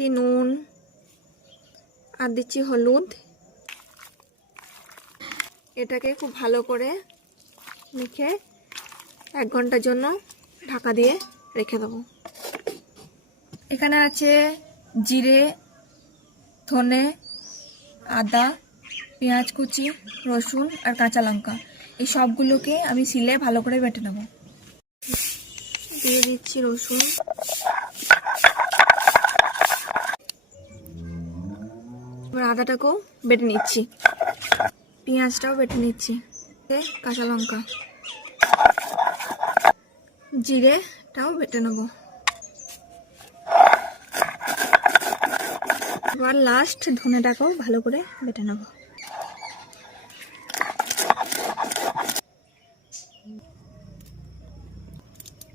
দিচ্ছি নুন আর দিচ্ছি হলুদ। এটাকে খুব ভালো করে মেখে 1 ঘন্টার জন্য ঢাকা দিয়ে রেখে দেবো। এখানে আছে জিরে, ধনে, আদা, পেঁয়াজ কুচি, রসুন আর কাঁচা লঙ্কা। এই সবগুলোকে আমি শিলে ভালো করে বেটে নেব। দিয়ে দিচ্ছি রসুন, এবার আদাটাকেও বেটে নিচ্ছি, পেঁয়াজটাও বেটে নিচ্ছি, কাঁচা লঙ্কা, জিরেটাও বেটে নেব। এবার লাস্ট ধনেটাকেও ভালো করে বেটে নেব।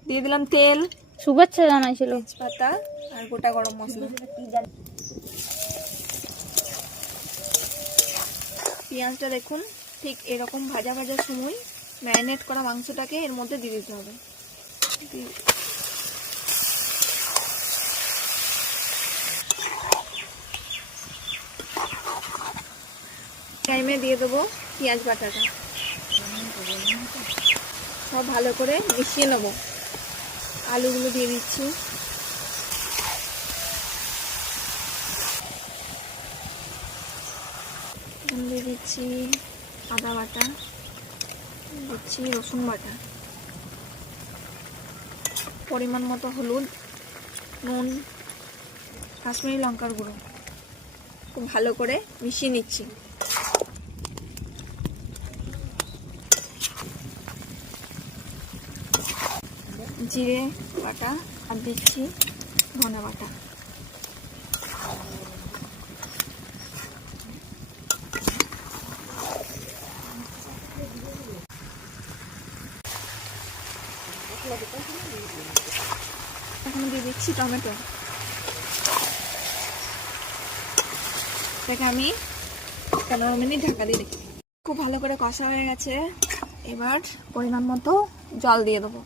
দিয়ে দিলাম তেল, শুভেচ্ছা জানাইছিল, তেজপাতা আর গোটা গরম মশলা। পেঁয়াজটা দেখুন ঠিক এরকম ভাজা ভাজার সময় ম্যারিনেট করা মাংসটাকে এর মধ্যে দিয়ে দিতে হবে। টাইমে দিয়ে দেবো পেঁয়াজ বাটাটা, সব ভালো করে মিশিয়ে নেব। আলুগুলো দিয়ে দিচ্ছি, দিয়ে দিচ্ছি আদা বাটা, দিচ্ছি রসুন বাটা, পরিমাণ মতো হলুদ, নুন, কাশ্মীরি লঙ্কার গুঁড়ো। খুব ভালো করে মিশিয়ে নিচ্ছি। জিরে বাটা আর দিচ্ছি ধনে বাটা। এখন দিয়ে দিচ্ছি টমেটো। এটাকে আমি 15 মিনিট ঢাকা দিয়ে রেখে দিই। খুব ভালো করে কষা হয়ে গেছে। এবার পরিমাণ মতো জল দিয়ে দেবো।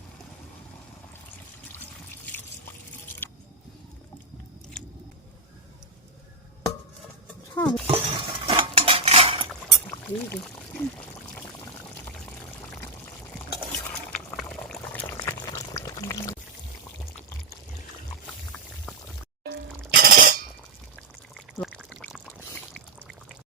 হ্যাঁ